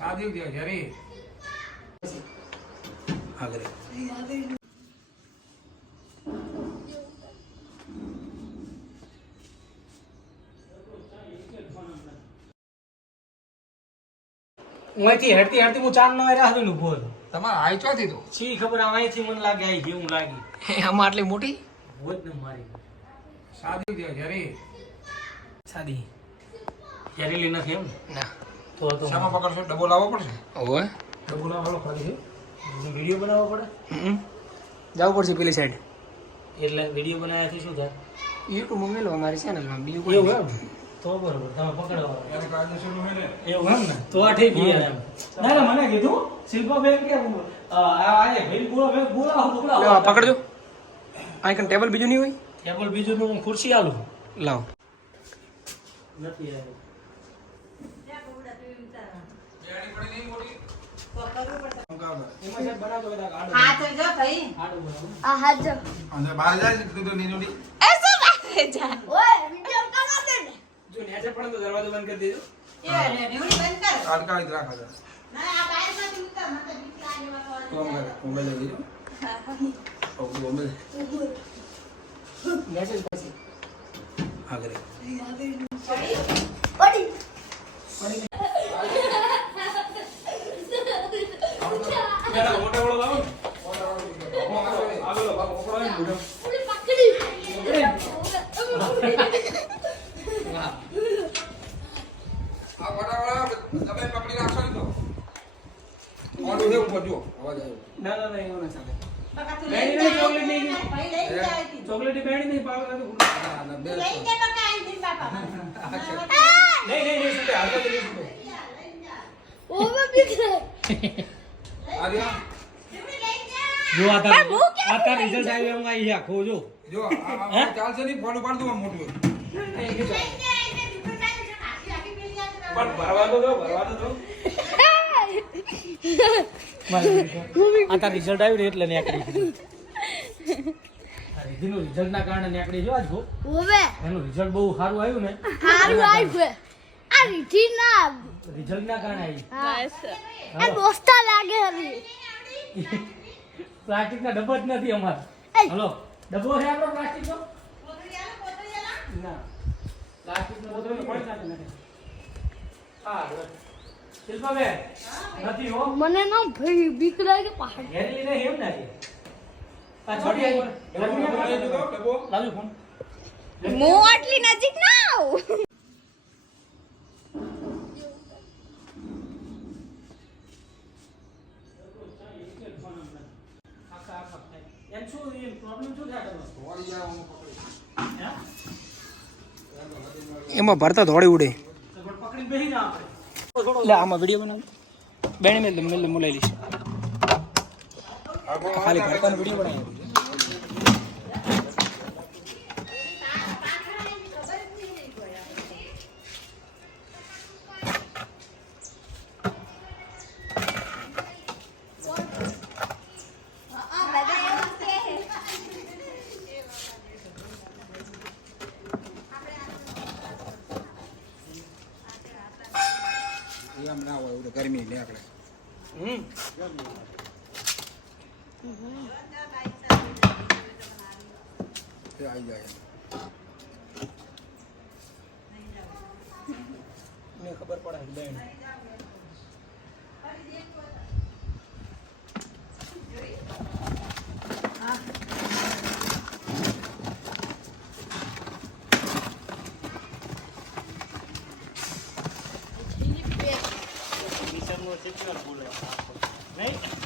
शादी हो गया रे आगरे ઓયથી હેડતી હેડતી હું ચાર નવા રાહ જોઈને ઊભો હતો. તમારા આઈ ચોથી તો શી ખબર અહીંથી મને લાગે આવી જેવું લાગી. આમાં આટલી મોટી હોત ને મારી शादी हो गया रे સાદી ઝેરીલી નથી એમ ના તો તો શામાં પકડશો ડબો લાવવો પડશે ઓવે ડબો લાવવાનો ખાલી છે વિડીયો બનાવવો પડે જવું પડશે પેલી સાઈડ એટલે વિડીયો બનાવ્યાથી શું થાય યુટ્યુબમાં મેલો અમારી ચેનલમાં બીજું કોઈ એવું એમ તો બરોબર તમે પકડવા એને કાયદેસરનું હોય ને એવું એમ ને તો આ ઠીક યાર એમ ના ના મને કીધું શિલ્પાબેન કે આજે ભાઈ બોલાવો લ્યો, પકડજો અહીં કન ટેબલ બીજું નહીં હોય ટેબલ બીજું નું ખુરશી આલું લાવો નથી આવ્યું એમાં સાહેબ બનાવતો બધા આડું હાથ જો ભાઈ આડું બનાવો આ હાથ જો અંદર બહાર જાય છે તું તો નીનોડી એસે બાતે જા ઓય વિડિયો કરવા દે ને જો નેચે પડે તો દરવાજો બંધ કરી દેજો એ રે ઢીવડી બંધ કર તાત્કાલિક રાખો જા ના આ બહાર માંથી ઉતર મત બીક લાગે તો વાતો અમે મોબાઈલ લઈ લીધો તો મોબાઈલ મેસેજ પછી આગરે પડી મેરા મોટા વાળો લાવો ને આગળ બાબો પકડો ને મોઢો ઉડી પકડી આ વડાવાળા તમે પકડી રાખશો ને તો ઓલું હે ઉપર જો અવાજ આવ્યો ના ના ના એવું ના ચાલે બકા તું બેણી લઈ નહીં, ચોકલેટ જા નહીં. ભાઈ લઈ જા હતી ચોકલેટી બેણી નહીં પાવ તો ના ના બે લઈ જા બકા આઈ દી બાપા નહીં સુટે હાલ તો નહીં સુટે ઓવે બીક આર્યા જો આ તાર રિઝલ્ટ આવ્યો એમ આઈ આખો જો જો આ ચાલશે નહીં ફોન ઉપાડ દઉં મોટું પણ ભરવા તો દો આ તાર રિઝલ્ટ આવ્યું ને એટલે નેકડી રીધિનું રિઝલ્ટ ના કારણે નેકડી જો આજ બહુ ઓવે એનું રિઝલ્ટ બહુ સારું આવ્યું ને હારું આવ્યું આ રીઠી ના રિઝલ્ટ ના કારણે આવી આ દોસ્તા લાગે હરી પ્લાસ્ટિક ના ડબ્બો જ નથી અમારે હલો ડબ્બો છે આપણો પ્લાસ્ટિક નો ના પ્લાસ્ટિક નો બોતલ પડી નાખે હા શિલ્પાબેન નથી હો મને ના ભાઈ બીક લાગે પહાડ ઘેરેલી નહીં એમ નથી આ છોડી આવી ડબ્બો લાવજો ફોન મો આટલી નજીક ના આવ એમ શું એમ પ્રોબ્લેમ શું થાય તમારો વાળી જાય હું પકડી એમાં ભરતા દોડી ઉડે તો પણ પકડીને બેસી ના આપણે એટલે આમાં વિડીયો બનાવ બેણી મેલ મુલાઈ લઈશ ખાલી ભરતાનો વિડીયો બનાવી એમ ના હોય એવું ગરમી ને આપણે આવી જાય મને ખબર પડે બેન નહીં